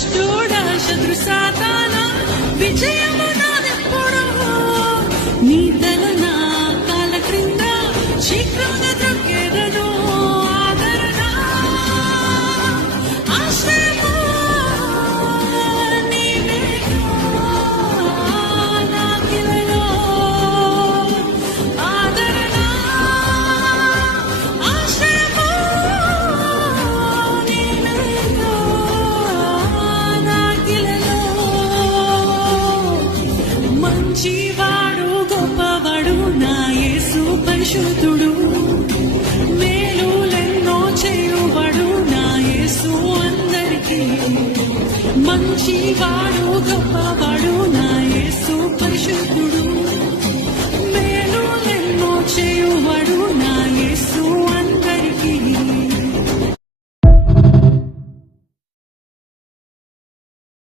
దుష్టుడా శత్రు సాతానా విజయము నాదెప్పుడు నీ తల నా కాల క్రింద శీఘ్రంగా దొక్కెదను ఆదరణ ఆశ్రయము నీవేగా నాకిలలో ఆదరణ ఆశ్రయము నీవేగా నాకిలలో మంచివాడు గొప్పవాడు నా యేసు పరిశుద్ధుడు మేలులెన్నో చేయువాడు నా యేసు అందరికీ మంచివాడు గొప్పవాడు నా యేసు పరిశుద్ధుడు మేలులెన్నో చేయువాడు నా యేసు అందరికీ